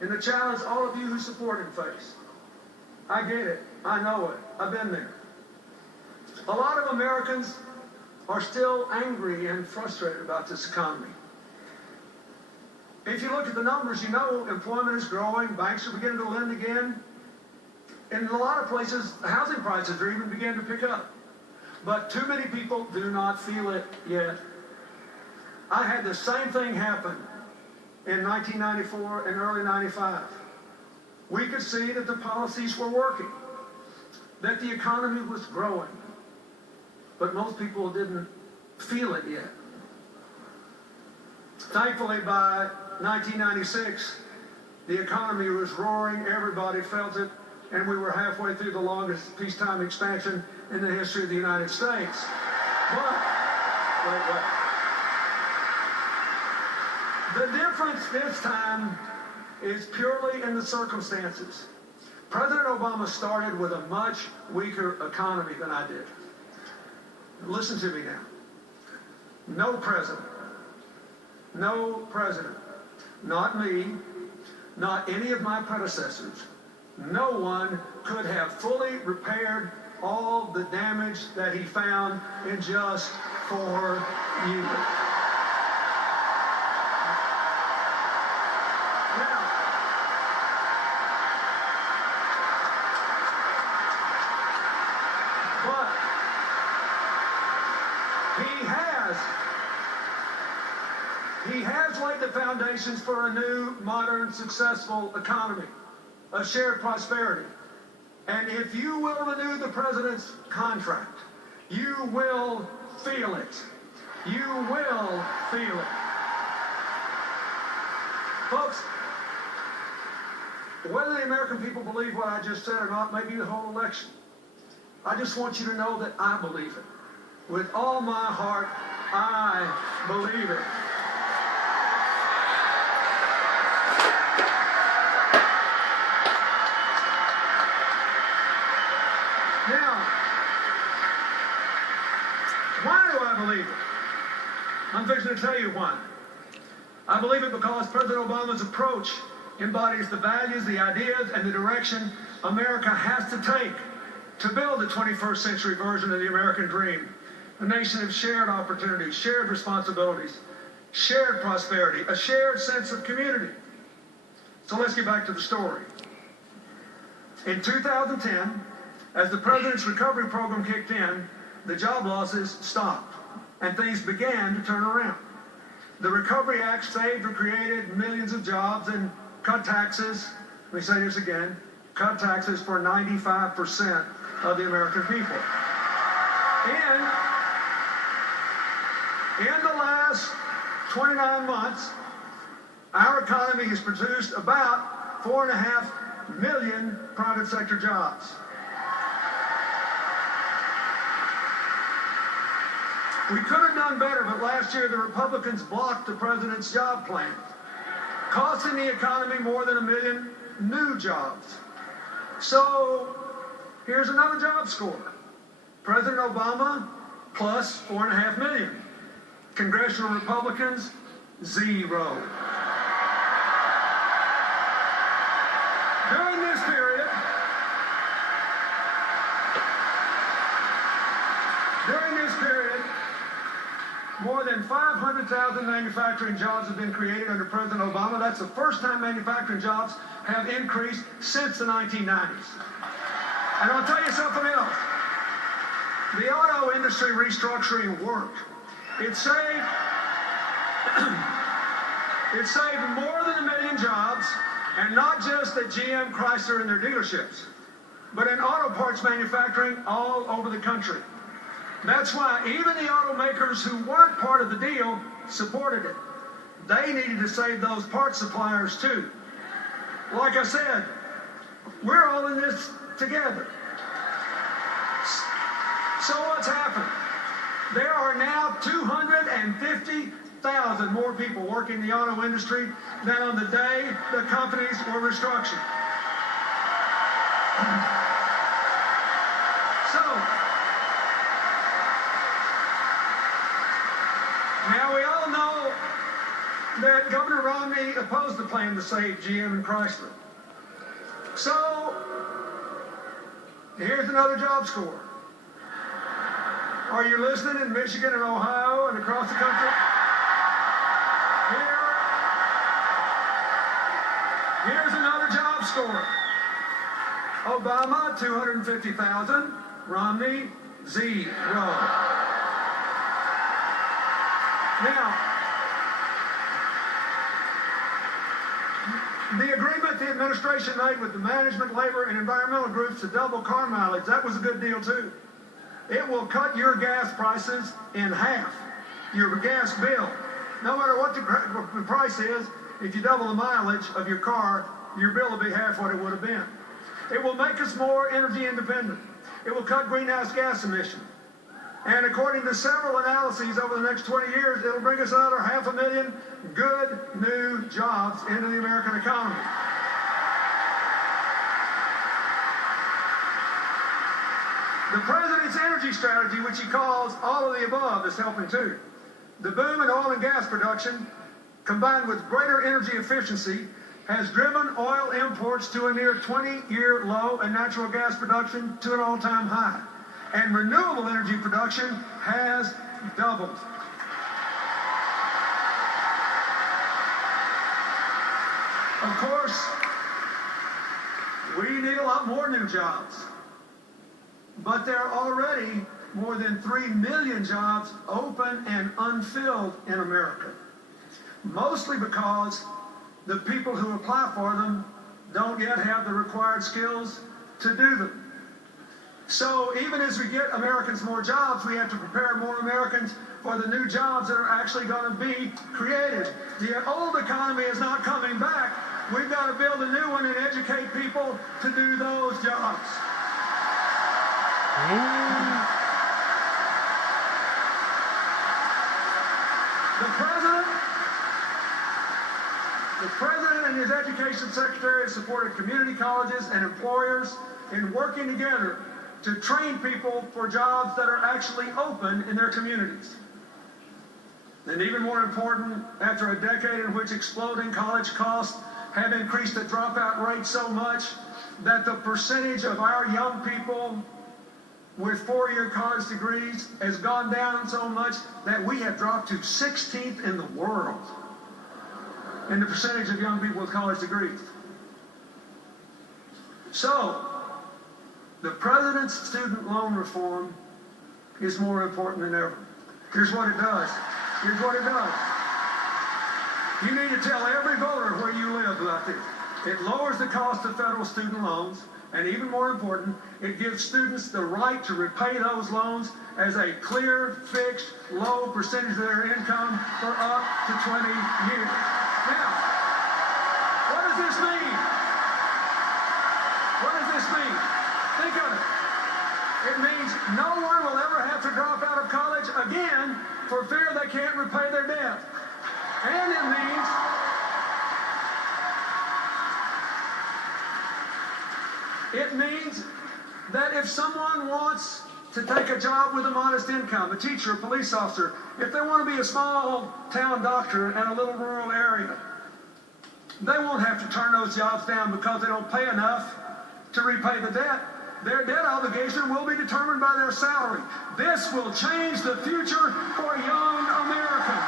and the challenge all of you who support him face. I get it. I know it. I've been there. A lot of Americans are still angry and frustrated about this economy. If you look at the numbers, you know employment is growing, banks are beginning to lend again. In a lot of places, housing prices are even beginning to pick up. But too many people do not feel it yet. I had the same thing happen in 1994 and early 95. We could see that the policies were working, that the economy was growing, but most people didn't feel it yet. Thankfully, by 1996, the economy was roaring, everybody felt it, and we were halfway through the longest peacetime expansion in the history of the United States. But, wait. The difference this time is purely in the circumstances. President Obama started with a much weaker economy than I did. Listen to me now. No president, not me, not any of my predecessors, no one could have fully repaired all the damage that he found in just 4 years. Now, but he has laid the foundations for a new, modern, successful economy, a shared prosperity. And if you will renew the president's contract, you will feel it. You will feel it. Folks, whether the American people believe what I just said or not, maybe the whole election, I just want you to know that I believe it. With all my heart, I believe it. Now, why do I believe it? I'm fixing to tell you why. I believe it because President Obama's approach embodies the values, the ideas, and the direction America has to take to build the 21st century version of the American dream. A nation of shared opportunities, shared responsibilities, shared prosperity, a shared sense of community. So let's get back to the story. In 2010, as the president's recovery program kicked in, the job losses stopped, and things began to turn around. The Recovery Act saved or created millions of jobs and cut taxes, let me say this again, cut taxes for 95% of the American people. In the last 29 months, our economy has produced about 4.5 million private sector jobs. We could have done better, but last year the Republicans blocked the president's job plan, costing the economy more than 1 million new jobs. So here's another job score. President Obama plus 4.5 million. Congressional Republicans, 0. During this period, more than 500,000 manufacturing jobs have been created under President Obama. That's the first time manufacturing jobs have increased since the 1990s. And I'll tell you something else. The auto industry restructuring worked. It saved more than 1 million jobs, and not just at GM, Chrysler, and their dealerships, but in auto parts manufacturing all over the country. That's why even the automakers who weren't part of the deal supported it. They needed to save those parts suppliers too. Like I said, we're all in this together. So what's happened? There are now 250,000 more people working in the auto industry than on the day the companies were restructured. So, now we all know that Governor Romney opposed the plan to save GM and Chrysler. So, here's another job score. Are you listening in Michigan and Ohio and across the country? Here's another job score. Obama, 250,000. Romney, 0. Now, the agreement the administration made with the management, labor, and environmental groups to double car mileage, that was a good deal too. It will cut your gas prices in half, your gas bill. No matter what the price is, if you double the mileage of your car, your bill will be half what it would have been. It will make us more energy independent. It will cut greenhouse gas emissions. And according to several analyses over the next 20 years, it'll bring us another 500,000 good new jobs into the American economy. The president's energy strategy, which he calls all of the above, is helping too. The boom in oil and gas production, combined with greater energy efficiency, has driven oil imports to a near 20-year low and natural gas production to an all-time high. And renewable energy production has doubled. Of course, we need a lot more new jobs. But there are already more than 3 million jobs open and unfilled in America. Mostly because the people who apply for them don't yet have the required skills to do them. So even as we get Americans more jobs, we have to prepare more Americans for the new jobs that are actually going to be created. The old economy is not coming back. We've got to build a new one and educate people to do those jobs. The President and his Education Secretary have supported community colleges and employers in working together to train people for jobs that are actually open in their communities. And even more important, after a decade in which exploding college costs have increased the dropout rate so much that the percentage of our young people with 4-year college degrees has gone down so much that we have dropped to 16th in the world in the percentage of young people with college degrees. So, the president's student loan reform is more important than ever. Here's what it does. Here's what it does. You need to tell every voter where you live about this. It lowers the cost of federal student loans, and even more important, it gives students the right to repay those loans as a clear, fixed, low percentage of their income for up to 20 years. Now, what does this mean? What does this mean? Think of it. It means no one will ever have to drop out of college again for fear they can't repay their debt. And it means that if someone wants to take a job with a modest income, a teacher, a police officer, if they want to be a small town doctor in a little rural area, they won't have to turn those jobs down because they don't pay enough to repay the debt. Their debt obligation will be determined by their salary. This will change the future for young Americans.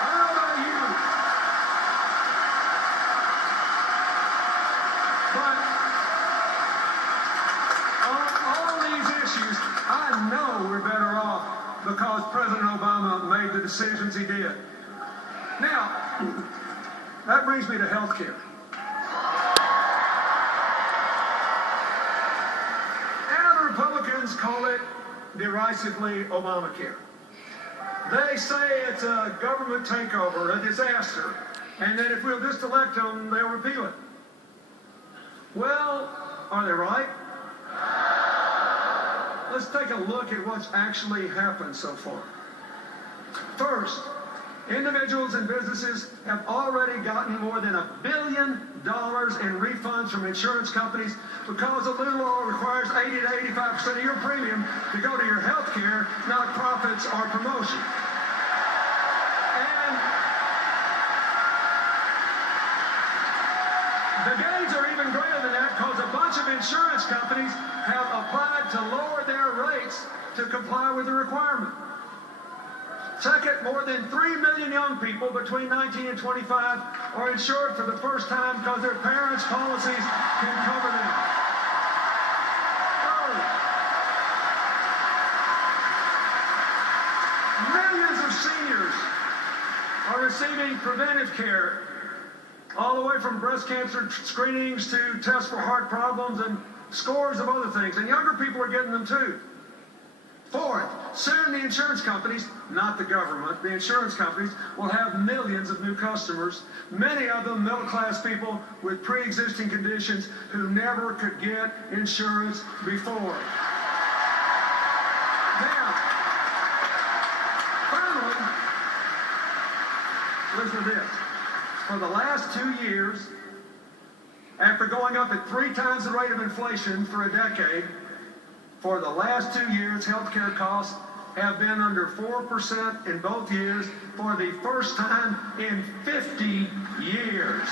I don't know about you, but on all these issues, I know we're better off because President Obama made the decisions he did. Now, that brings me to health care. And the Republicans call it derisively Obamacare. They say it's a government takeover, a disaster, and that if we'll just elect them, they'll repeal it. Well, are they right? Let's take a look at what's actually happened so far. First, Individuals and businesses have already gotten more than $1 billion in refunds from insurance companies because the new law requires 80 to 85% of your premium to go to your health care, not profits or promotion. And the gains are even greater than that because a bunch of insurance companies have applied to lower their rates to comply with the requirement. Second, more than 3 million young people between 19 and 25 are insured for the first time because their parents' policies can cover them. Third, millions of seniors are receiving preventive care, all the way from breast cancer screenings to tests for heart problems and scores of other things. And younger people are getting them too. Fourth, soon the insurance companies, not the government, the insurance companies will have millions of new customers, many of them middle-class people with pre-existing conditions who never could get insurance before. Now, finally, listen to this. For the last 2 years, after going up at 3 times the rate of inflation for a decade, for the last 2 years, healthcare costs have been under 4% in both years for the first time in 50 years.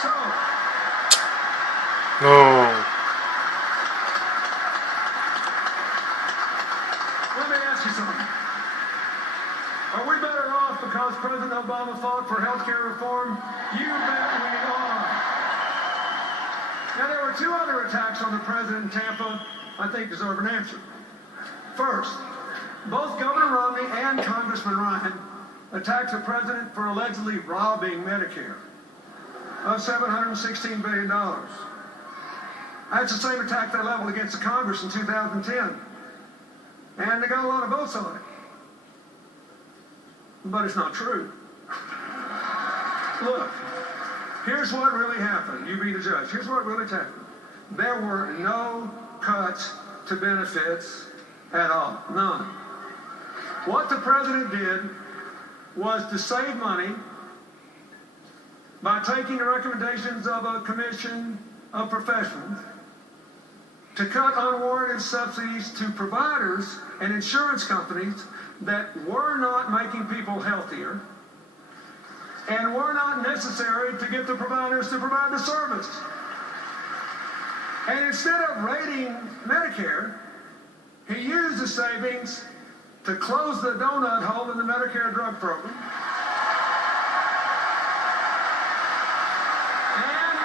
So, let me ask you something. Are we better off because President Obama fought for healthcare reform? You bet we are. Now, there were 2 other attacks on the president in Tampa I think deserve an answer. First, both Governor Romney and Congressman Ryan attacked the president for allegedly robbing Medicare of $716 billion. That's the same attack they leveled against the Congress in 2010. And they got a lot of votes on it. But it's not true. Look, here's what really happened. You be the judge. Here's what really happened. There were no cuts to benefits at all. None. What the president did was to save money by taking the recommendations of a commission of professionals to cut unwarranted subsidies to providers and insurance companies that were not making people healthier and were not necessary to get the providers to provide the service. And instead of raiding Medicare, he used the savings to close the donut hole in the Medicare drug program. And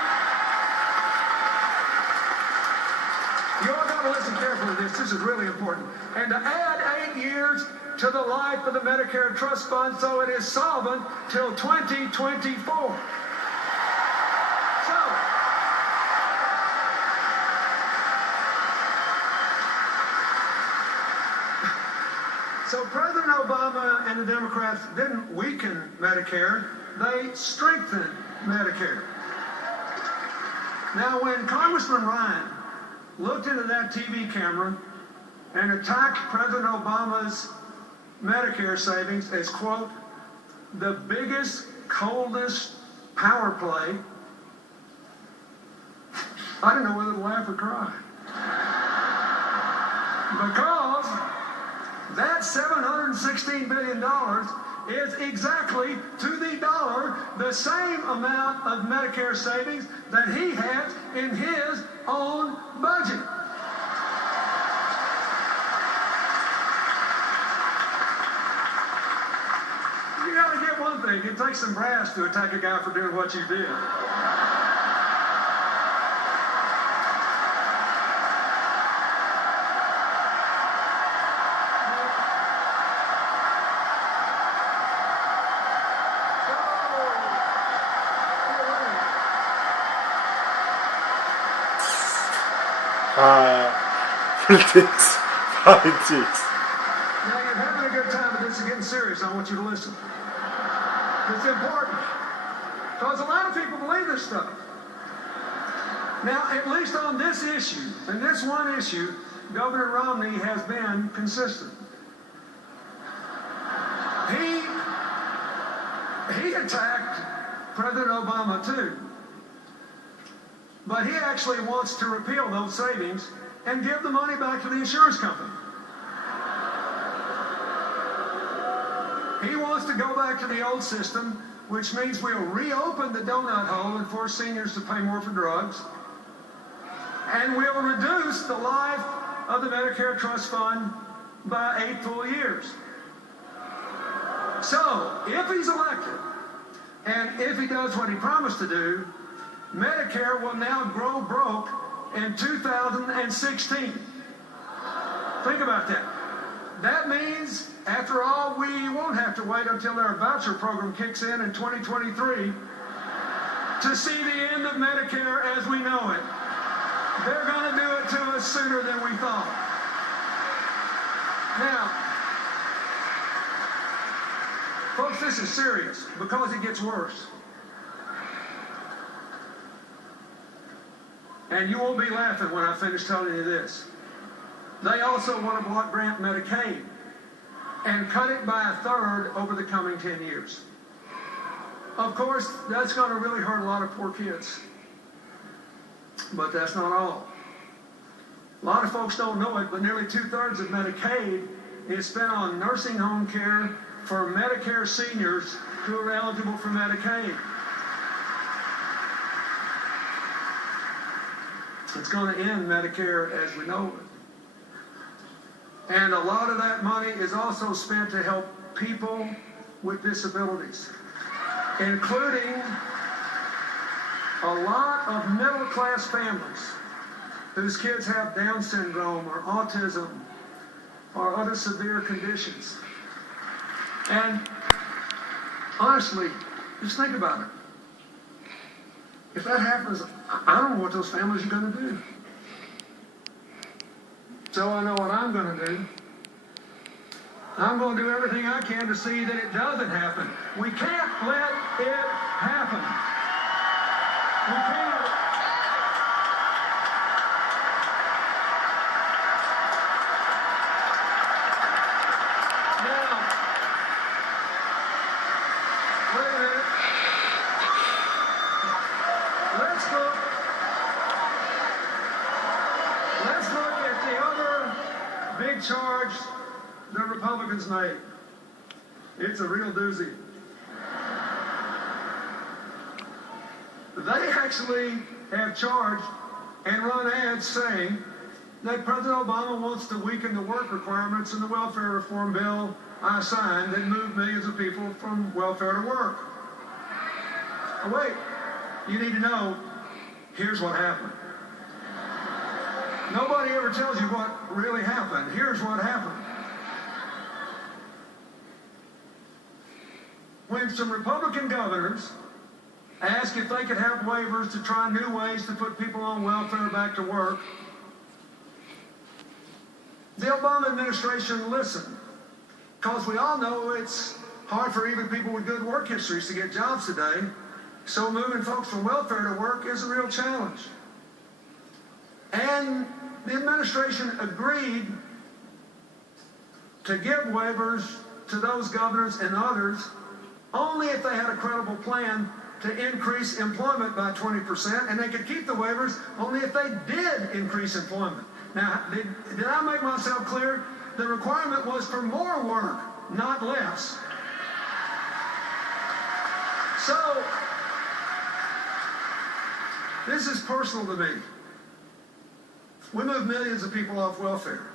you all got to listen carefully to this. This is really important. And to add 8 years to the life of the Medicare Trust Fund so it is solvent till 2024. So President Obama and the Democrats didn't weaken Medicare, they strengthened Medicare. Now, when Congressman Ryan looked into that TV camera and attacked President Obama's Medicare savings as, quote, the biggest, coldest power play, I didn't know whether to laugh or cry. Because that $716 billion is exactly to the dollar the same amount of Medicare savings that he has in his own budget. You got to get one thing. It takes some brass to attack a guy for doing what you did. Politics. Now, you're having a good time, but this is getting serious. I want you to listen. It's important. Because a lot of people believe this stuff. Now, at least on this issue, and this one issue, Governor Romney has been consistent. He attacked President Obama too. But he actually wants to repeal those savings and give the money back to the insurance company. He wants to go back to the old system, which means we'll reopen the donut hole and force seniors to pay more for drugs. And we'll reduce the life of the Medicare Trust Fund by 8 full years. So, if he's elected, and if he does what he promised to do, Medicare will now grow broke in 2016. Think about that. That means, after all, we won't have to wait until their voucher program kicks in 2023 to see the end of Medicare as we know it. They're going to do it to us sooner than we thought. Now, folks, this is serious because it gets worse. And you won't be laughing when I finish telling you this. They also want to block grant Medicaid and cut it by 1/3 over the coming 10 years. Of course, that's going to really hurt a lot of poor kids. But that's not all. A lot of folks don't know it, but nearly 2/3 of Medicaid is spent on nursing home care for Medicare seniors who are eligible for Medicaid. It's going to end Medicare as we know it. And a lot of that money is also spent to help people with disabilities, including a lot of middle-class families whose kids have Down syndrome or autism or other severe conditions. And honestly, just think about it. If that happens, I don't know what those families are going to do. So I know what I'm going to do. I'm going to do everything I can to see that it doesn't happen. We can't let it happen. We can't. Now, wait a minute. Let's look at the other big charge the Republicans made. It's a real doozy. They actually have charged and run ads saying that President Obama wants to weaken the work requirements in the welfare reform bill I signed that moved millions of people from welfare to work. Oh, wait, you need to know, here's what happened. Nobody ever tells you what really happened. Here's what happened. When some Republican governors asked if they could have waivers to try new ways to put people on welfare back to work, the Obama administration listened. Because we all know it's hard for even people with good work histories to get jobs today. So moving folks from welfare to work is a real challenge. And the administration agreed to give waivers to those governors and others only if they had a credible plan to increase employment by 20%, and they could keep the waivers only if they did increase employment. Now, did I make myself clear? The requirement was for more work, not less. So, this is personal to me. We moved millions of people off welfare.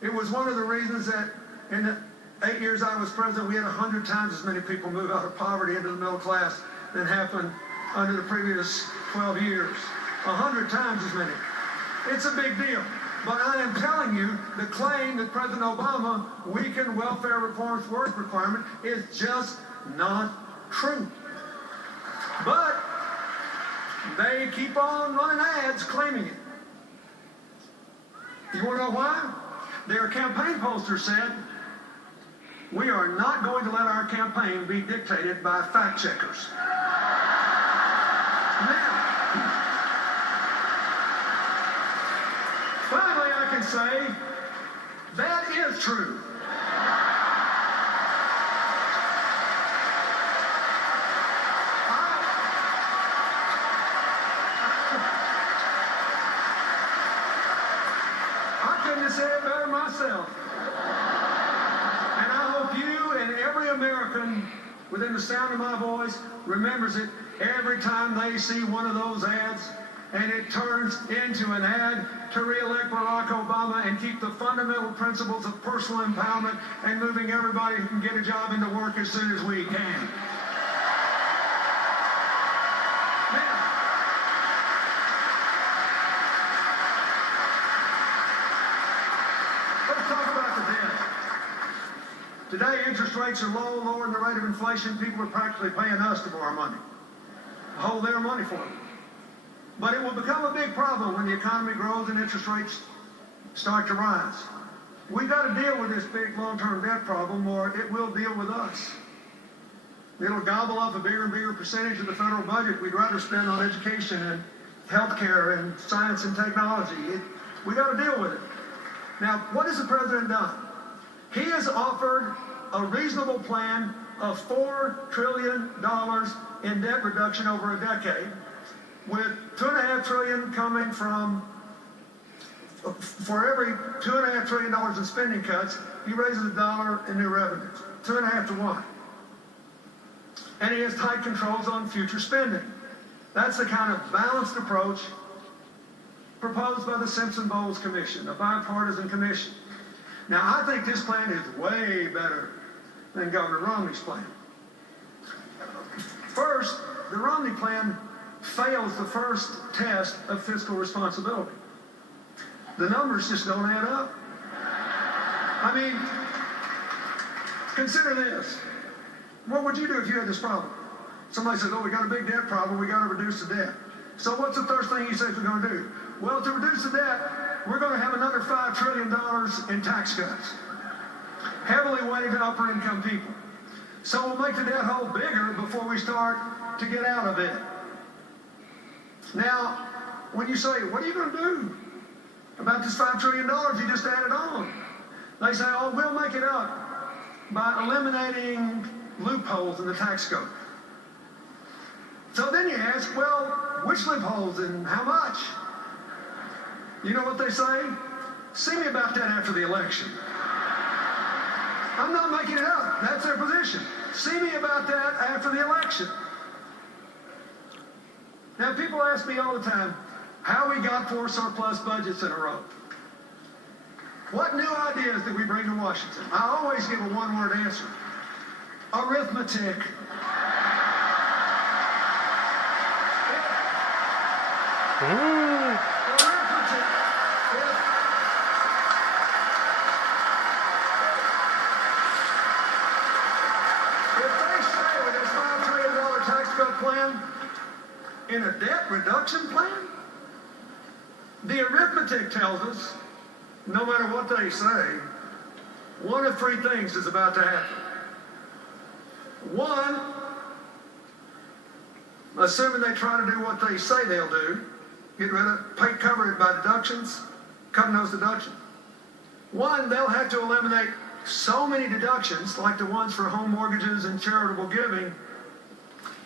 It was one of the reasons that in the 8 years I was president, we had 100 times as many people move out of poverty into the middle class than happened under the previous 12 years. 100 times as many. It's a big deal. But I am telling you, the claim that President Obama weakened welfare reform's work requirement is just not true. But they keep on running ads claiming it. You want to know why? Their campaign poster said, "We are not going to let our campaign be dictated by fact checkers." Now, finally I can say, that is true. American within the sound of my voice remembers it every time they see one of those ads, and it turns into an ad to re-elect Barack Obama and keep the fundamental principles of personal empowerment and moving everybody who can get a job into work as soon as we can. Now, let's talk about the debt. Today, interest rates are low, lower than the rate of inflation. People are practically paying us to borrow money, hold their money for them. But it will become a big problem when the economy grows and interest rates start to rise. We've got to deal with this big long-term debt problem, or it will deal with us. It'll gobble up a bigger and bigger percentage of the federal budget we'd rather spend on education and health care and science and technology. We've got to deal with it. Now, what has the president done? He has offered a reasonable plan of $4 trillion in debt reduction over a decade, with $2.5 trillion coming from, for every $2.5 trillion in spending cuts, he raises $1 in new revenues, 2.5 to 1. And he has tight controls on future spending. That's the kind of balanced approach proposed by the Simpson-Bowles Commission, a bipartisan commission. Now, I think this plan is way better than Governor Romney's plan. First, the Romney plan fails the first test of fiscal responsibility. The numbers just don't add up. I mean, consider this. What would you do if you had this problem? Somebody says, oh, we got a big debt problem, we got to reduce the debt. So what's the first thing you say we're going to do? Well, to reduce the debt, we're going to have another $5 trillion in tax cuts, heavily weighted to upper income people. So we'll make the debt hole bigger before we start to get out of it. Now, when you say, what are you going to do about this $5 trillion you just added on? They say, oh, we'll make it up by eliminating loopholes in the tax code. So then you ask, well, which loopholes and how much? You know what they say? See me about that after the election. I'm not making it up. That's their position. See me about that after the election. Now, people ask me all the time how we got 4 surplus budgets in a row. What new ideas did we bring to Washington? I always give a one-word answer. Arithmetic. Arithmetic. If they say with this $5 trillion tax cut plan, in a debt reduction plan, the arithmetic tells us, no matter what they say, one of 3 things is about to happen. One, assuming they try to do what they say they'll do, cover it by deductions, cutting those deductions. One, they'll have to eliminate so many deductions, like the ones for home mortgages and charitable giving,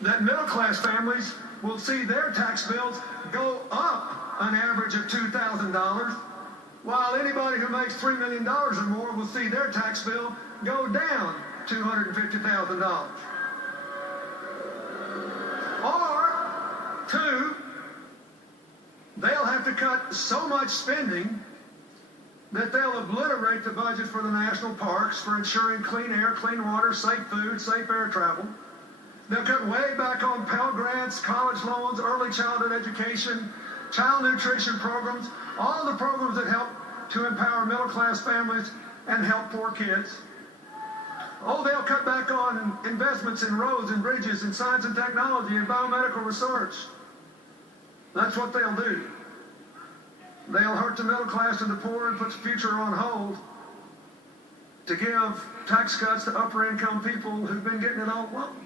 that middle-class families will see their tax bills go up an average of $2,000, while anybody who makes $3 million or more will see their tax bill go down $250,000. Or, 2, they'll have to cut so much spending that they'll obliterate the budget for the national parks, for ensuring clean air, clean water, safe food, safe air travel. They'll cut way back on Pell Grants, college loans, early childhood education, child nutrition programs, all the programs that help to empower middle-class families and help poor kids. Oh, they'll cut back on investments in roads and bridges and science and technology and biomedical research. That's what they'll do. They'll hurt the middle class and the poor and put the future on hold to give tax cuts to upper-income people who've been getting it all along.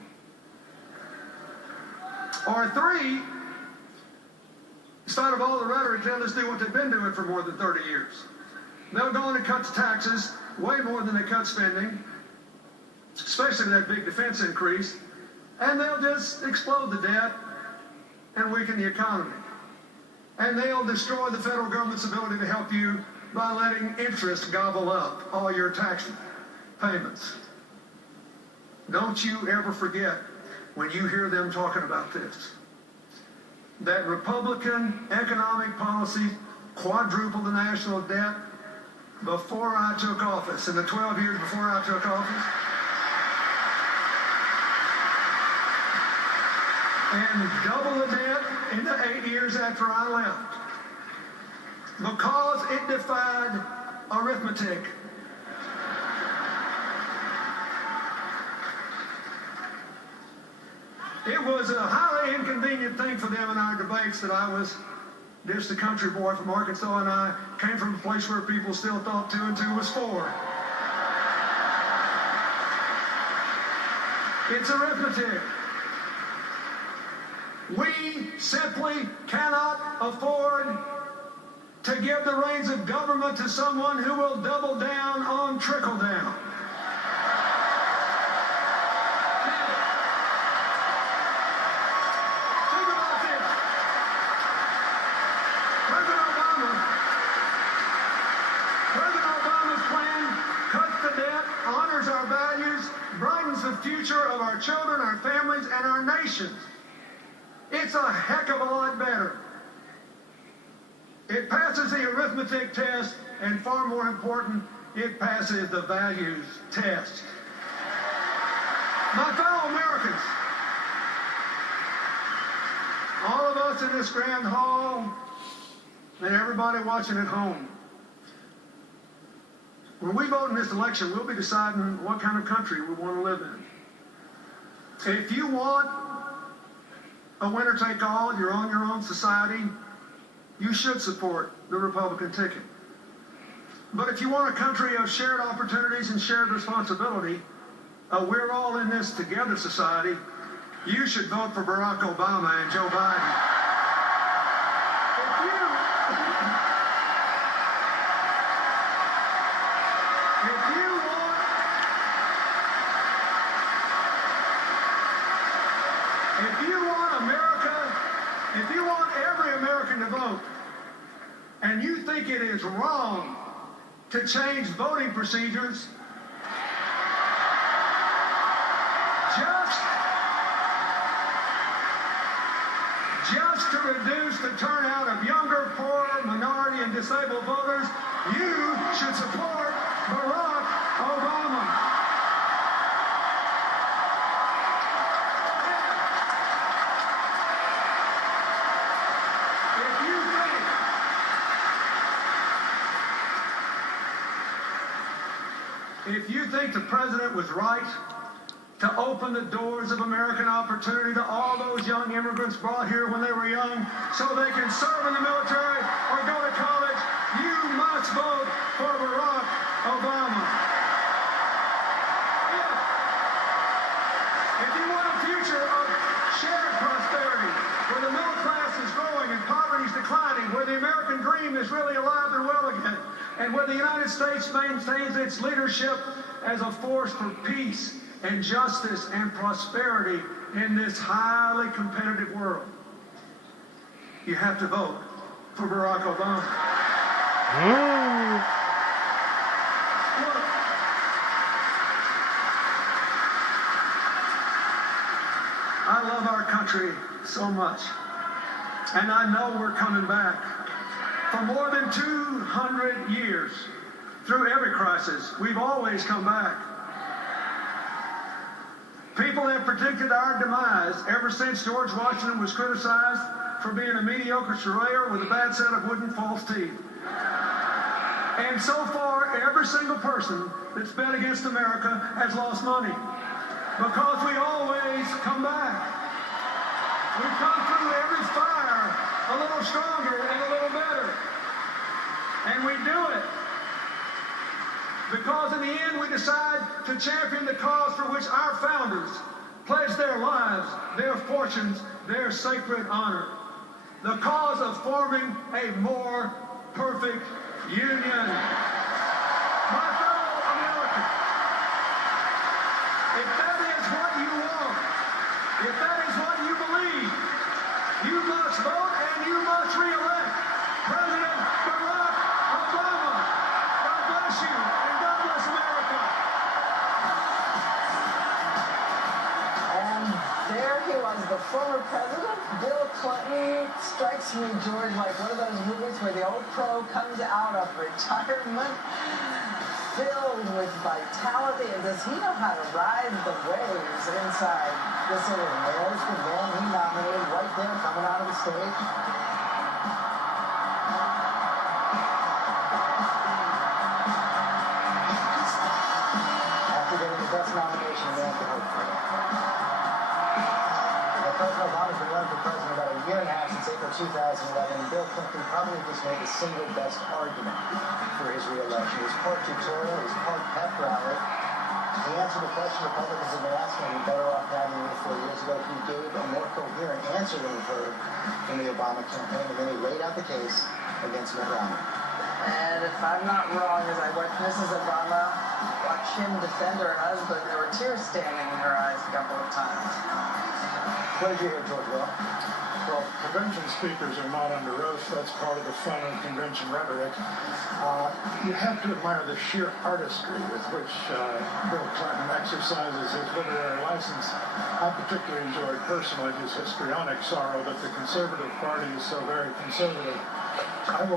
Or 3, instead of all the rhetoric, they'll just do what they've been doing for more than 30 years. They'll go in and cut the taxes way more than they cut spending, especially that big defense increase, and they'll just explode the debt and weaken the economy. And they'll destroy the federal government's ability to help you by letting interest gobble up all your tax payments. Don't you ever forget when you hear them talking about this, that Republican economic policy quadrupled the national debt before I took office, in the 12 years before I took office, and double the debt in the 8 years after I left, because it defied arithmetic. It was a highly inconvenient thing for them in our debates that I was just a country boy from Arkansas, and I came from a place where people still thought 2 and 2 was 4. It's arithmetic. We simply cannot afford to give the reins of government to someone who will double down on trickle down. Think about this. President Obama's plan cuts the debt, honors our values, brightens the future of our children, our families, and our nations. It's a heck of a lot better. It passes the arithmetic test, and far more important, it passes the values test. My fellow Americans, all of us in this grand hall, and everybody watching at home, when we vote in this election, we'll be deciding what kind of country we want to live in. If you want a winner-take-all, you're on your own society, you should support the Republican ticket. But if you want a country of shared opportunities and shared responsibility, we're all in this together society, you should vote for Barack Obama and Joe Biden. If you want every American to vote, and you think it is wrong to change voting procedures, just to reduce the turnout of younger, poor, minority, and disabled voters, you should support Barack Obama. If you think the president was right to open the doors of American opportunity to all those young immigrants brought here when they were young so they can serve in the military or go to college, you must vote for Barack Obama. If you want a future of shared prosperity, where the middle class is growing and poverty is declining, where the American dream is really alive and well again, and where the United States maintains its leadership as a force for peace and justice and prosperity in this highly competitive world, you have to vote for Barack Obama. Look, I love our country so much, and I know we're coming back. For more than 200 years, through every crisis, we've always come back. People have predicted our demise ever since George Washington was criticized for being a mediocre surveyor with a bad set of wooden false teeth. And so far, every single person that's bet against America has lost money, because we always come back. We've come through every fire a little stronger and a little better. And we do it because in the end we decide to champion the cause for which our founders pledged their lives, their fortunes, their sacred honor. The cause of forming a more perfect union. My fellow Americans, if that is what you want, if that is what you believe, you must vote and you must re-elect President Barack Obama. God bless you, and God bless America. was the former president, Bill Clinton, strikes me, George, like one of those movies where the old pro comes out of retirement filled with vitality. And does he know how to ride the waves inside this area? There's the man he nominated right there coming out of the stage. After getting the best nomination man could hope for. President Obama's been running for president about a year and a half since April 2011. Bill Clinton probably just made the single best argument for his reelection. His part tutorial, his part pep rally. He answered the question Republicans have been asking him better off now than he did 4 years ago. He gave a more coherent answer than we've heard from the Obama campaign, and then he laid out the case against Mitt Romney. And if I'm not wrong, as I watched Mrs. Obama watch him defend her husband, there were tears standing in her eyes a couple of times. What did you hear, George Will? Well, convention speakers are not under oath. That's part of the fun of convention rhetoric. You have to admire the sheer artistry with which Bill Clinton exercises his literary license. I particularly enjoyed personally his histrionic sorrow that the conservative party is so very conservative. I will